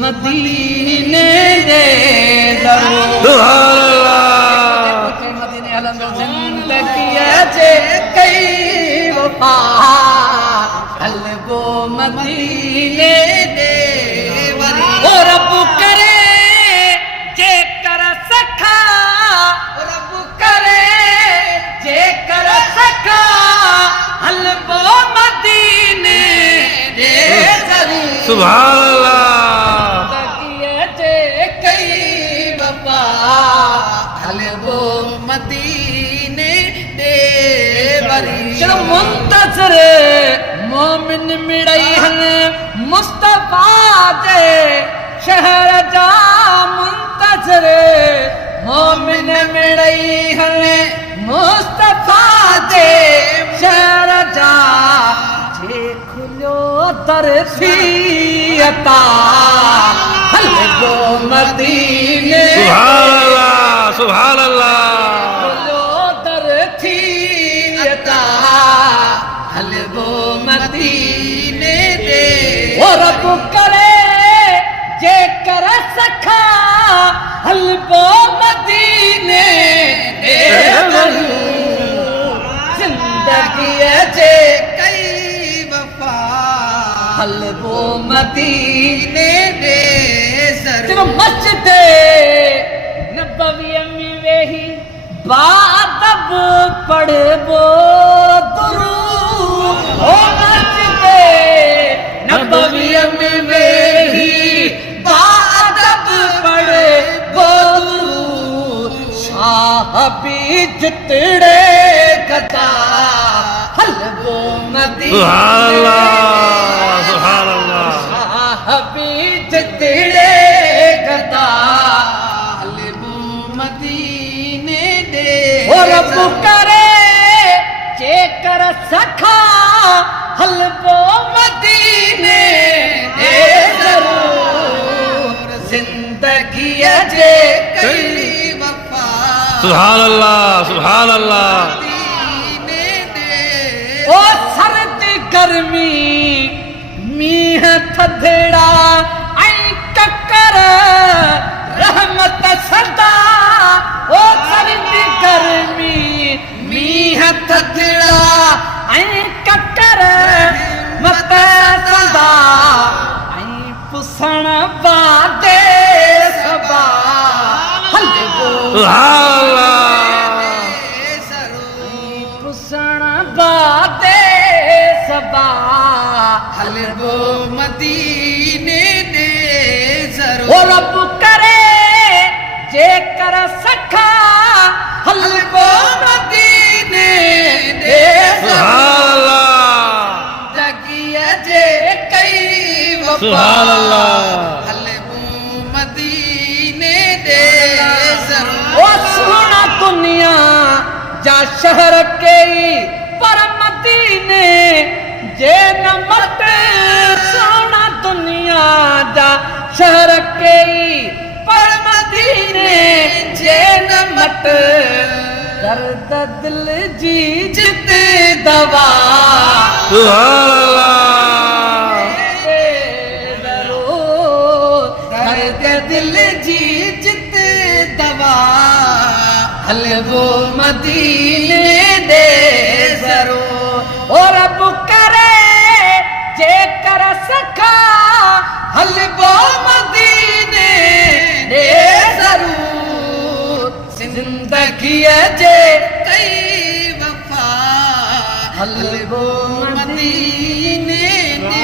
मदीने दे ज़रूर मदीने हलंदो ज़िंदगी जे कई वफ़ा हलबो मदीने दे वरी ओ रब करे जे कर सखा रब करे जे कर सखा हलबो मदीने दे ज़रूर सुभान अल्लाह मदीने दे वरी चलो मुंतज़िर मोमिन मिड़ई हन मुस्तफा जे शहर जा मुंतज़िर मोमिन मिड़ई हन मुस्तफा जे शहर जा जे खुलो दर थी अता हलबो मदीने सुभान अल्लाह हलबो मदीने दे ओ रब करे जे कर सखा हलबो मदीने दे जिंदगी जे कई वफा हलबो मदीने दे जरूर मस्जिद नबवी में वेही बादब पढ़बो दुरूद ओ मस्जिदे नबवी में वेही बादब पढ़बो दुरूद साहबी जितड़े गदा हलबो मदीने सुभान अल्लाह साहबी जितड़े गदा हलबो मदीने दे ओ रब करे जे कर सखा हलबो मदीने दे ज़रूर जिंदगी जे कई वफा सुभान अल्लाह सुभान अल्लाह मदीने दे ओ सर्दी गर्मी मीह थधड़ा ऐं ककर रहमत सदा ओ सर्दी गर्मी मीह थधड़ा ऐं ककर मत सदा ऐं पुसण बादे सबा हलबो पुसण बादे सबा हलबो मदीने दे ज़रूर ओ रब करे जे कर सखा हलबो मदीने दे ज़रूर जगिया जे कई वफा हलबो मदीने दे ज़रूर ओ सुना दुनिया जा शहर के पर मदीने जे न मत सोना दुनिया जा शहर के पर मदीने जे न मत दर्द दिल जी जित दवा दर्द दिल जी जित दवा हलबो मदीने दे ज़रूर ओ रब करे जे कर सखा हलबो मदीने दे ज़रूर जिंदगी जे कई वफा हलबो मदीने दे